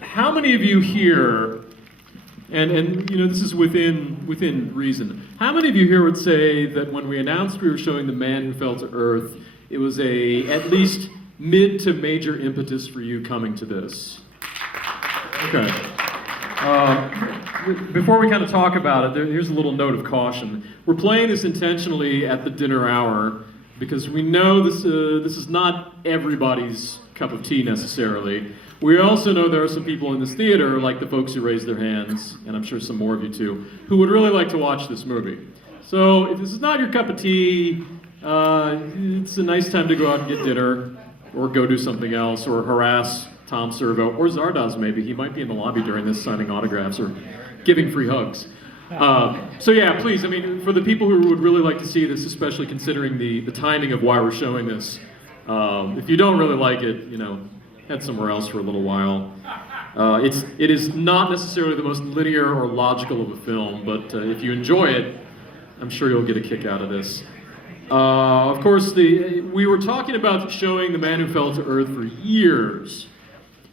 how many of you here, and you know, this is within reason, how many of you here would say that when we announced we were showing The Man Who Fell to Earth, it was at least mid to major impetus for you coming to this? Okay. Before we kind of talk about it, here's a little note of caution. We're playing this intentionally at the dinner hour because we know this is not everybody's cup of tea necessarily. We also know there are some people in this theater, like the folks who raised their hands, and I'm sure some more of you too, who would really like to watch this movie. So if this is not your cup of tea, it's a nice time to go out and get dinner, or go do something else, or harass Tom Servo, or Zardoz maybe. He might be in the lobby during this signing autographs or giving free hugs. So yeah, please, I mean, for the people who would really like to see this, especially considering the timing of why we're showing this, if you don't really like it, you know, head somewhere else for a little while. It is not necessarily the most linear or logical of a film, but if you enjoy it, I'm sure you'll get a kick out of this. Of course, we were talking about showing The Man Who Fell to Earth for years,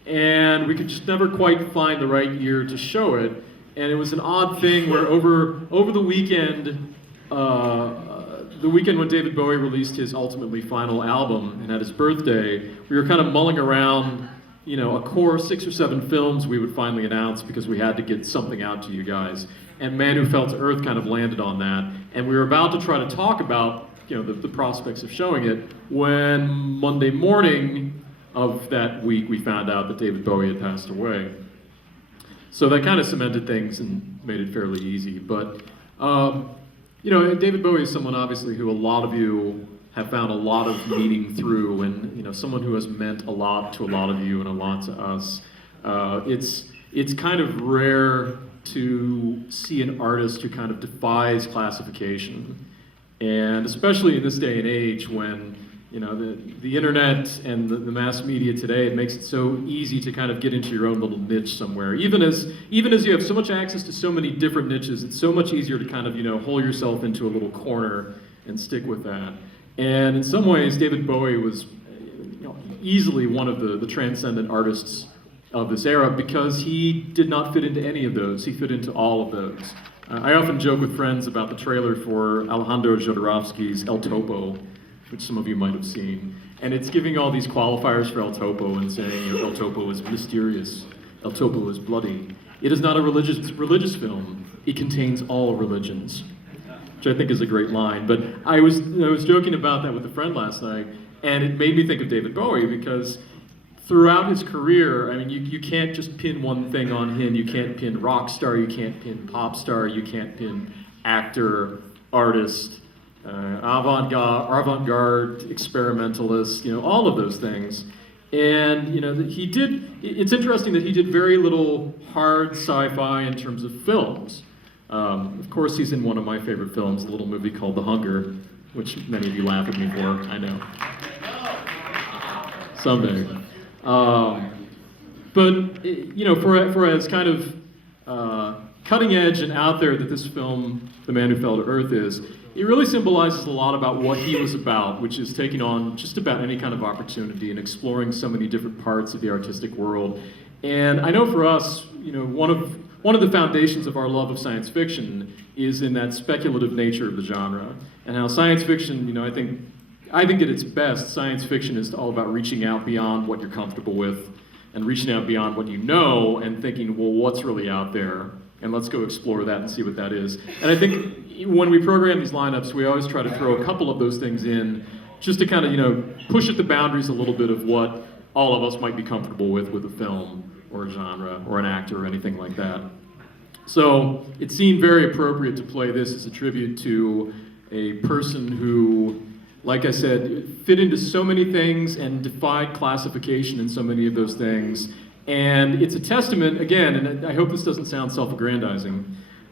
and we could just never quite find the right year to show it. And it was an odd thing where over the weekend when David Bowie released his ultimately final album, and at his birthday, we were kind of mulling around, you know, a core 6 or 7 films we would finally announce because we had to get something out to you guys. And Man Who Fell to Earth kind of landed on that. And we were about to try to talk about, you know, the prospects of showing it when Monday morning of that week we found out that David Bowie had passed away. So that kind of cemented things and made it fairly easy. But, you know, David Bowie is someone obviously who a lot of you have found a lot of meaning through, and, you know, someone who has meant a lot to a lot of you and a lot to us. It's kind of rare to see an artist who kind of defies classification. And especially in this day and age when, you know, the internet and the mass media today, it makes it so easy to kind of get into your own little niche somewhere. Even as you have so much access to so many different niches, it's so much easier to kind of, you know, hole yourself into a little corner and stick with that. And in some ways, David Bowie was, you know, easily one of the transcendent artists of this era because he did not fit into any of those. He fit into all of those. I often joke with friends about the trailer for Alejandro Jodorowsky's El Topo, which some of you might have seen. And it's giving all these qualifiers for El Topo and saying, you know, El Topo is mysterious, El Topo is bloody. It is not a religious film. It contains all religions, which I think is a great line. But I was joking about that with a friend last night, and it made me think of David Bowie because throughout his career, I mean, you can't just pin one thing on him. You can't pin rock star, you can't pin pop star, you can't pin actor, artist, avant-garde, experimentalist, you know, all of those things. And, you know, it's interesting that he did very little hard sci-fi in terms of films. Of course, he's in one of my favorite films, a little movie called The Hunger, which many of you laugh at me for, I know. Someday. But, you know, for as kind of cutting edge and out there that this film, The Man Who Fell to Earth, is, it really symbolizes a lot about what he was about, which is taking on just about any kind of opportunity and exploring so many different parts of the artistic world. And I know for us, you know, one of the foundations of our love of science fiction is in that speculative nature of the genre, and how science fiction, you know, I think at its best, science fiction is all about reaching out beyond what you're comfortable with and reaching out beyond what you know and thinking, well, what's really out there? And let's go explore that and see what that is. And I think when we program these lineups, we always try to throw a couple of those things in just to kind of, you know, push at the boundaries a little bit of what all of us might be comfortable with a film or a genre or an actor or anything like that. So it seemed very appropriate to play this as a tribute to a person who, like I said, fit into so many things and defied classification in so many of those things. And it's a testament, again, and I hope this doesn't sound self-aggrandizing,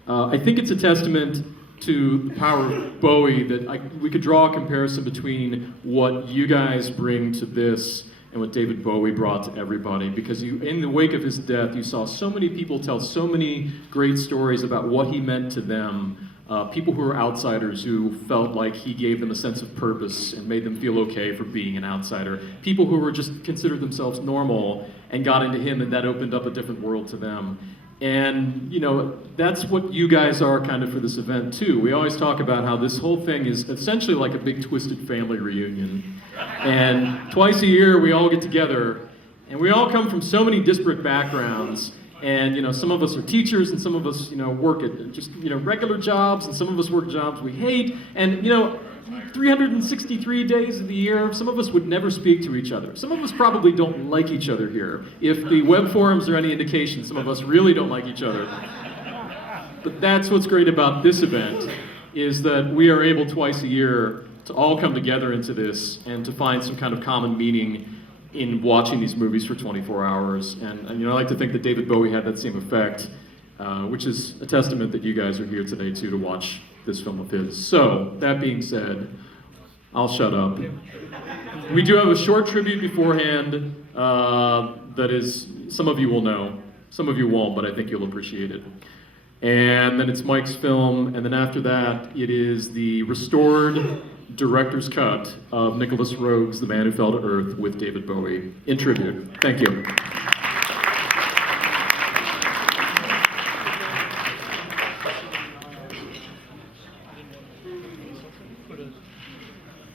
I think it's a testament to the power of Bowie that we could draw a comparison between what you guys bring to this and what David Bowie brought to everybody. Because in the wake of his death, you saw so many people tell so many great stories about what he meant to them, people who were outsiders who felt like he gave them a sense of purpose and made them feel okay for being an outsider. People who were just considered themselves normal and got into him, and that opened up a different world to them. And, you know, that's what you guys are kind of for this event too. We always talk about how this whole thing is essentially like a big twisted family reunion. And twice a year we all get together, and we all come from so many disparate backgrounds. And, you know, some of us are teachers, and some of us, you know, work at just, you know, regular jobs, and some of us work jobs we hate. And, you know, 363 days of the year, some of us would never speak to each other. Some of us probably don't like each other here. If the web forums are any indication, some of us really don't like each other. But that's what's great about this event, is that we are able twice a year to all come together into this and to find some kind of common meaning in watching these movies for 24 hours. And you know, I like to think that David Bowie had that same effect, which is a testament that you guys are here today too to watch this film of his. So, that being said, I'll shut up. We do have a short tribute beforehand that is, some of you will know, some of you won't, but I think you'll appreciate it. And then it's Mike's film, and then after that, it is the restored director's cut of Nicholas Roeg's The Man Who Fell to Earth with David Bowie in tribute. Thank you.